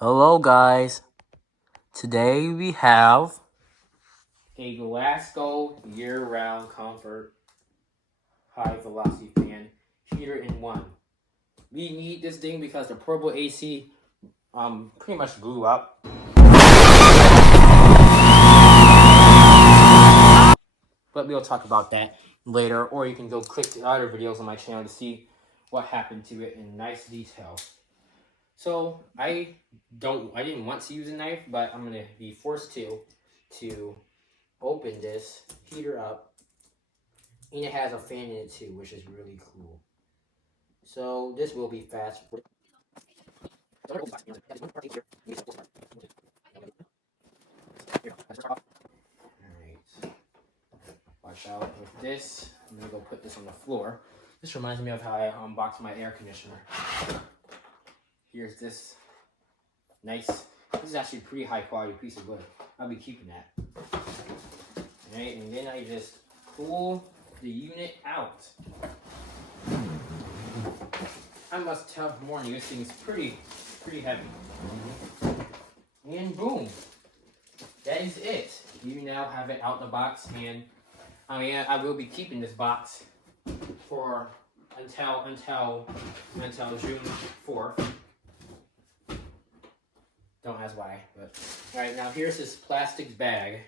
Hello guys, today we have a Lasko year-round comfort high velocity fan heater in one. We need this thing because the portable AC pretty much blew up. But we'll talk about that later, or you can go click the other videos on my channel to see what happened to it in nice detail. So I didn't want to use a knife, but I'm gonna be forced to open this heater up, and it has a fan in it too, which is really cool. So this will be fast. Alright, watch out with this. I'm gonna go put this on the floor. This reminds me of how I unboxed my air conditioner. Here's this nice. This is actually a pretty high quality piece of wood. I'll be keeping that. Alright, and then I just pull the unit out. I must warn you, this thing is pretty heavy. And boom, that is it. You now have it out the box, and I will be keeping this box for until June 4th. Don't ask why, but all right. Now here's this plastic bag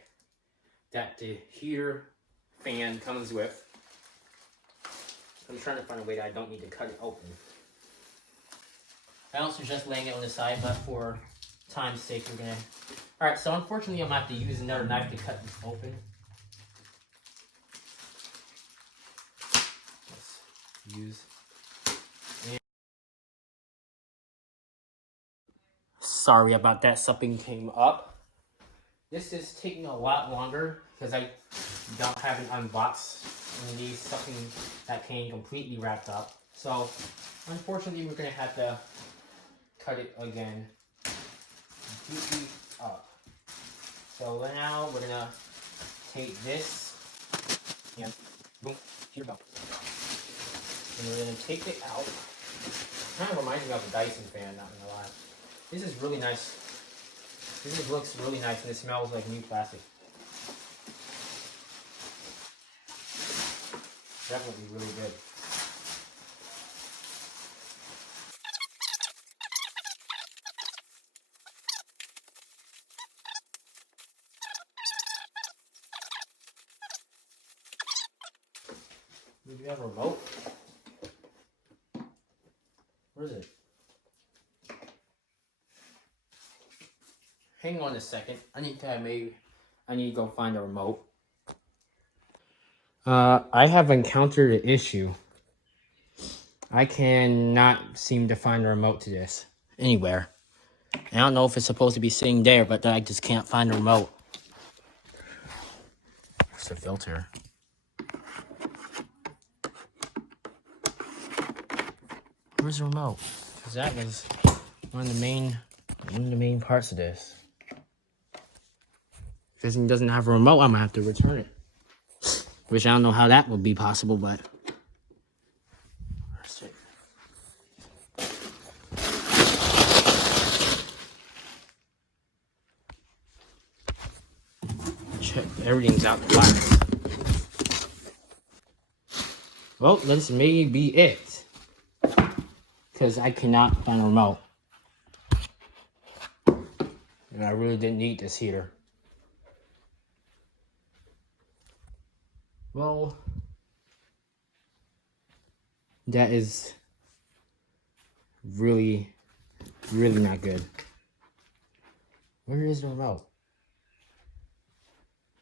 that the heater fan comes with. I'm trying to find a way that I don't need to cut it open. I also just laying it on the side, but for time's sake, we're gonna. All right, so unfortunately, I'm gonna have to use another knife to cut this open. Let's use. Sorry about that. Something came up. This is taking a lot longer because I don't have it unboxed. And these something that came completely wrapped up. So unfortunately, we're gonna have to cut it again completely up. So now we're gonna take this and boom, here we go. And we're gonna take it out. Kind of reminds me of a Dyson fan, not gonna lie. This is really nice. This looks really nice, and it smells like new plastic. Definitely really good. Do you have a remote? Where is it? Hang on a second. I need to go find a remote. I have encountered an issue. I cannot seem to find a remote to this anywhere. I don't know if it's supposed to be sitting there, but I just can't find a remote. Where's the filter? Where's the remote? Because that was one of the main parts of this. If this thing doesn't have a remote, I'm gonna have to return it. Which I don't know how that would be possible, but where's it? Check, everything's out the box. Well, this may be it. Because I cannot find a remote. And I really didn't need this heater. Well, that is really not good. Where is the remote?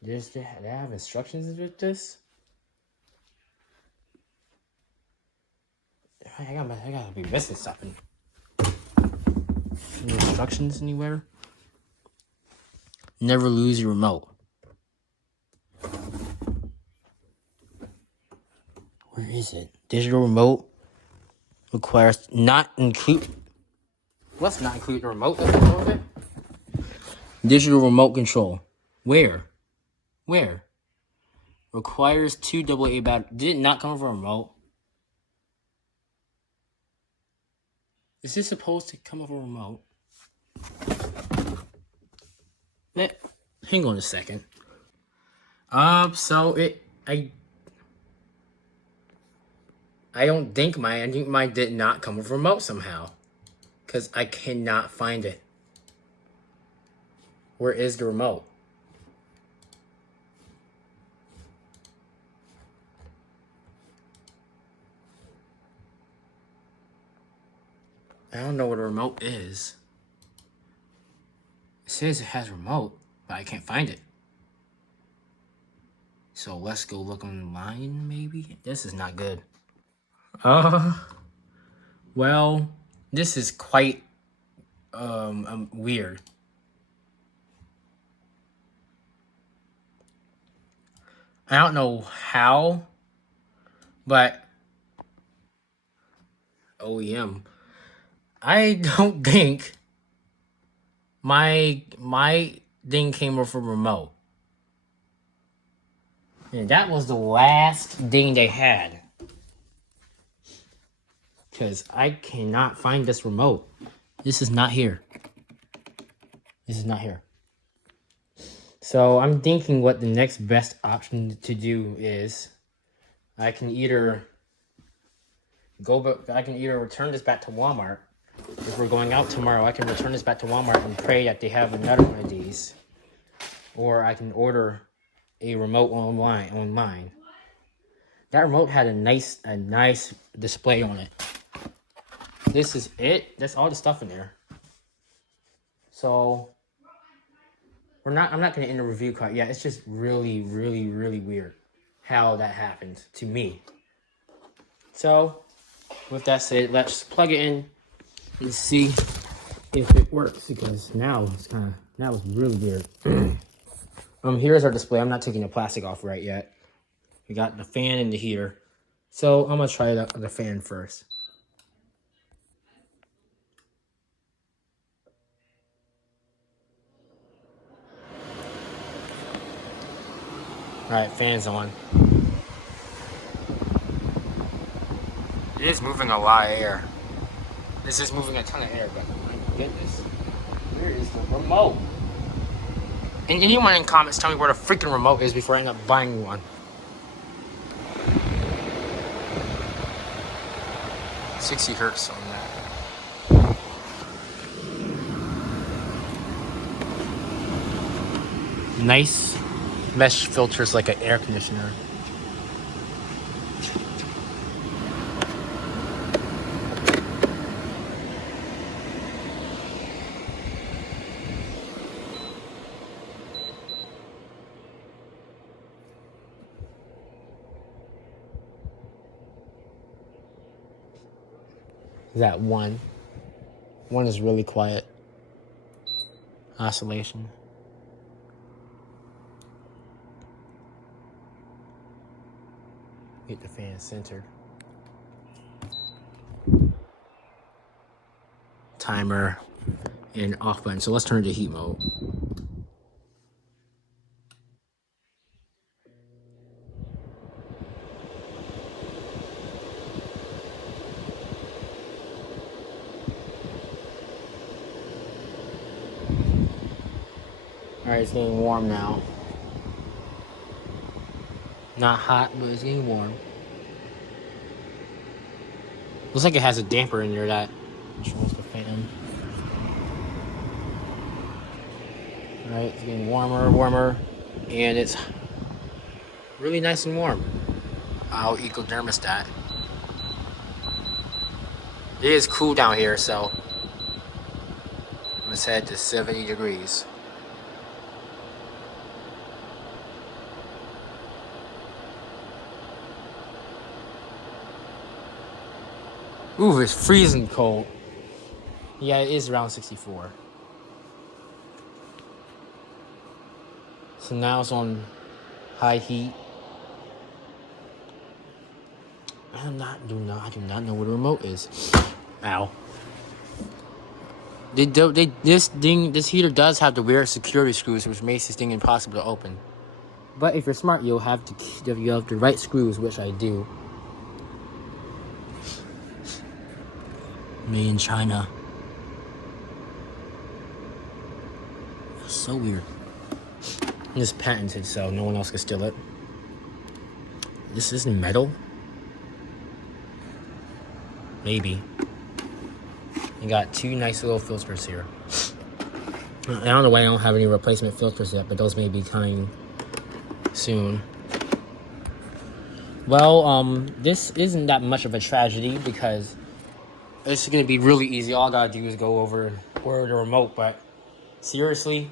They have instructions with this? I gotta be missing something. Any instructions anywhere? Never lose your remote. Where is it? Digital remote requires not include. What's not include the remote? That's all of it. Digital remote control. Where? Requires 2 AA battery. Did it not come from a remote? Is this supposed to come with a remote? Hang on a second. So I don't think I think mine did not come with remote somehow. Because I cannot find it. Where is the remote? I don't know where the remote is. It says it has remote, but I can't find it. So let's go look online, maybe? This is not good. Well, this is quite weird. I don't know how, but OEM. I don't think my thing came with a remote. And that was the last thing they had. Because I cannot find this remote. This is not here. This is not here. So I'm thinking what the next best option to do is I can either return this back to Walmart. If we're going out tomorrow, I can return this back to Walmart and pray that they have another one of these. Or I can order a remote online. That remote had a nice display on it. This is it. That's all the stuff in there. So I'm not going to end the review card. Yeah, it's just really, really, really weird how that happened to me. So with that said, let's plug it in and see if it works, because now it's really weird. Here's our display. I'm not taking the plastic off right yet. We got the fan and the heater. So I'm gonna try the fan first. Alright, fan's on. It is moving a lot of air. This is moving a ton of air, but my goodness. Where is the remote? And anyone in comments tell me where the freaking remote is before I end up buying one. $60 hertz on that. Nice mesh filters like an air conditioner. That one is really quiet. Oscillation. Get the fan centered. Timer and off button. So let's turn to heat mode. Alright, it's getting warm now. Not hot, but it's getting warm. Looks like it has a damper in there that controls the fan. Alright, it's getting warmer, and it's really nice and warm. I'll eco thermostat. It is cool down here, so let's head to 70 degrees. Ooh, it's freezing cold. Yeah, it is around 64. So now it's on high heat. I do not know where the remote is. Ow. This heater does have the weird security screws, which makes this thing impossible to open. But if you're smart, you have the right screws, which I do. Made in China. That's so weird. It's patented, so no one else can steal it. This isn't metal? Maybe. You got two nice little filters here. I don't know why I don't have any replacement filters yet, but those may be coming soon. Well, this isn't that much of a tragedy because it's gonna be really easy. All I gotta do is go over where the remote, but seriously.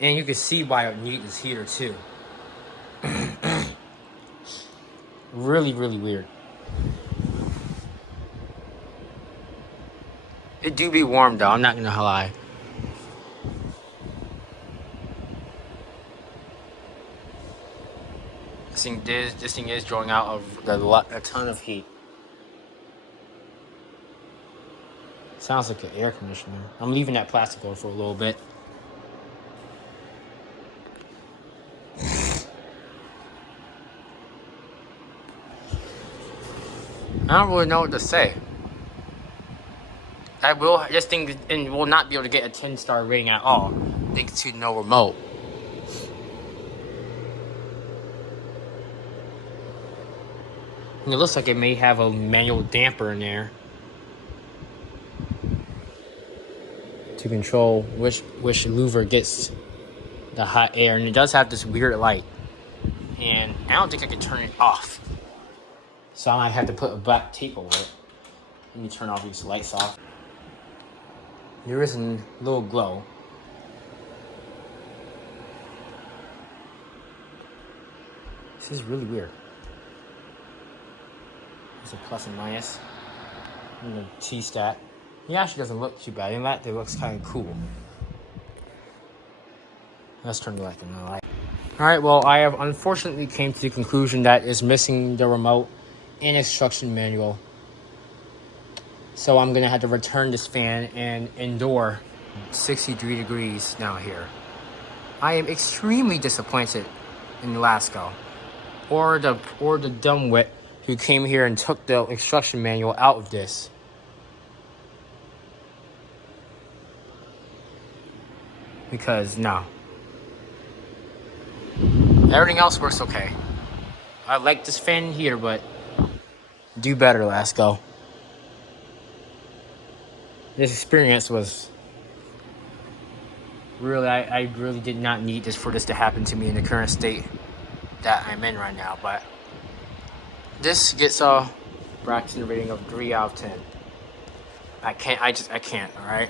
And you can see why I need this heater too. Really, really weird. It do be warm though, I'm not gonna lie. This thing is drawing out a ton of heat. Sounds like an air conditioner. I'm leaving that plastic on for a little bit. I don't really know what to say. This thing will not be able to get a 10-star rating at all, thanks to no remote. And it looks like it may have a manual damper in there to control which louver gets the hot air, and it does have this weird light. And I don't think I can turn it off, so I might have to put a black tape over it. Let me turn all these lights off. There is a little glow. This is really weird. There's a plus and minus. And the T-stat. It actually doesn't look too bad. In that, it looks kind of cool. Let's turn the light on. Alright, well, I have unfortunately came to the conclusion that it's missing the remote and instruction manual. So I'm going to have to return this fan and endure 63 degrees now here. I am extremely disappointed in Lasko. Or the dumbwit who came here and took the instruction manual out of this. Because, no. Everything else works okay. I like this fan here, but do better, Lasko. This experience was really, I really did not need this for this to happen to me in the current state that I'm in right now, but this gets a Braxton rating of 3 out of 10. I can't, alright?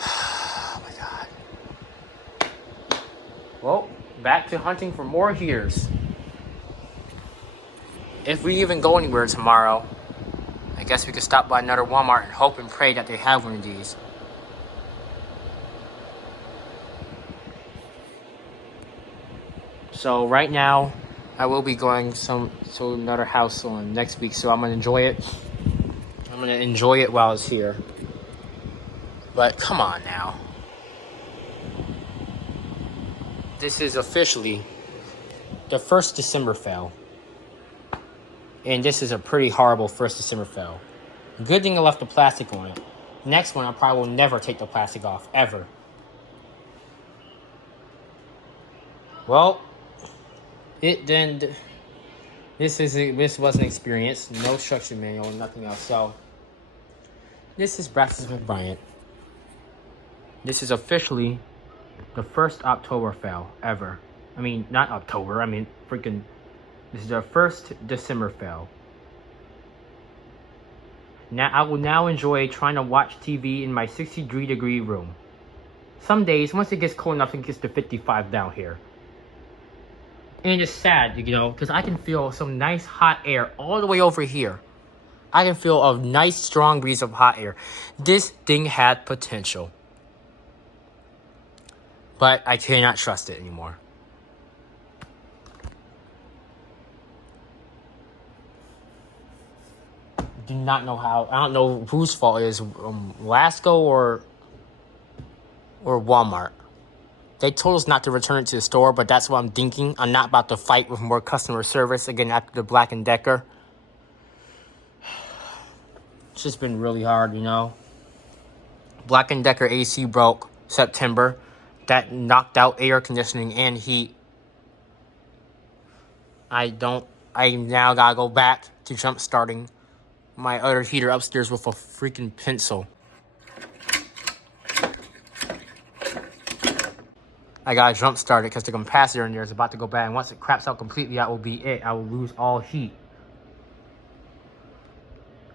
Oh my god. Well, back to hunting for more heaters. If we even go anywhere tomorrow, I guess we could stop by another Walmart and hope and pray that they have one of these. So right now, I will be going to another house on next week, so I'm gonna enjoy it. I'm gonna enjoy it while it's here. But come on now. This is officially the first December fail. And this is a pretty horrible first December fail. Good thing I left the plastic on it. Next one, I probably will never take the plastic off, ever. Well, this was an experience. No instruction manual, nothing else. So, this is Braxton McBryant. This is officially the first October fail ever. I mean, not October, I mean freaking... This is our first December fail. Now I will now enjoy trying to watch TV in my 63-degree room. Some days, once it gets cold enough, it gets to 55 down here. And it's sad, you know, because I can feel some nice hot air all the way over here. I can feel a nice strong breeze of hot air. This thing had potential. But I cannot trust it anymore. Do not know how. I don't know whose fault it is, Lasko or Walmart. They told us not to return it to the store, but that's what I'm thinking. I'm not about to fight with more customer service again after the Black & Decker. It's just been really hard, you know. Black & Decker AC broke September. That knocked out air conditioning and heat. I now gotta go back to jump starting my other heater upstairs with a freaking pencil. I gotta jump start it because the capacitor in there is about to go bad. And once it craps out completely, that will be it. I will lose all heat.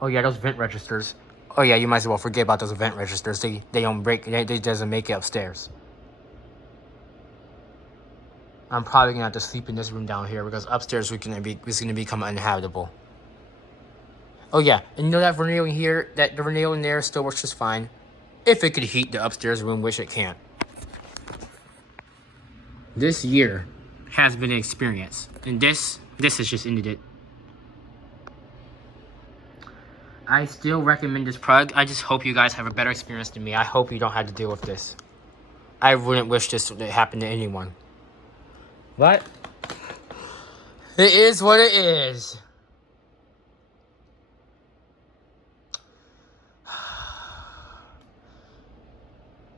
Oh yeah, those vent registers. Oh yeah, you might as well forget about those vent registers. They don't break. They doesn't make it upstairs. I'm probably gonna have to sleep in this room down here because upstairs it's gonna become uninhabitable. Oh yeah, and you know that Vernal in here, the Vernal in there still works just fine. If it could heat the upstairs room, which it can't. This year has been an experience. And this has just ended it. I still recommend this product. I just hope you guys have a better experience than me. I hope you don't have to deal with this. I wouldn't wish this to happen to anyone. But it is what it is.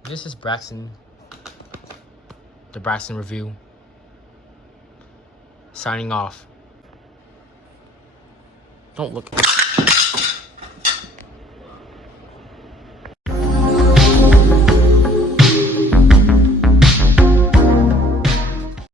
This is Braxton. The Braxton Review. Signing off. Don't look.